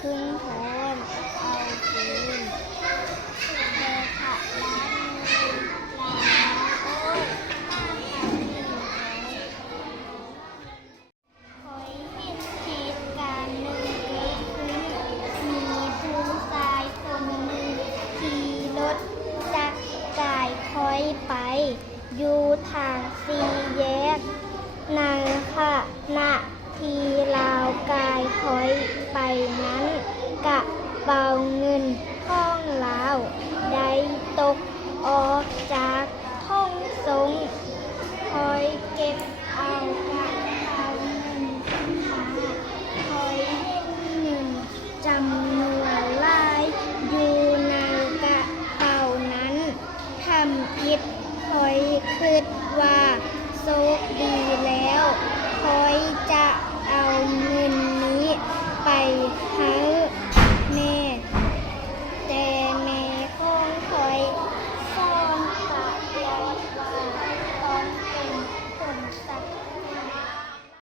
พึ่งพรเอาคืนเธอขะล้างมือล้างน้ำโอ้ยตาทำหนึ่งคอยเห็นเหตุการณ์หนึ่งเกิดขึ้นมีผู้ชายคนหนึ่งขี่รถจักรยานคอยไปอยู่ทางสี่แยกในขณะที่ลาวกายคอยไปนั้นกระเป๋าเงินของลาวได้ตกออกจากห้องทรงคอยเก็บเอากระเป๋าเงินขึ้นมาคอยเห็นเงินจำนวนหลายอยู่ในกระเป๋านั้นทำอิดคอยคิดว่าโชคดี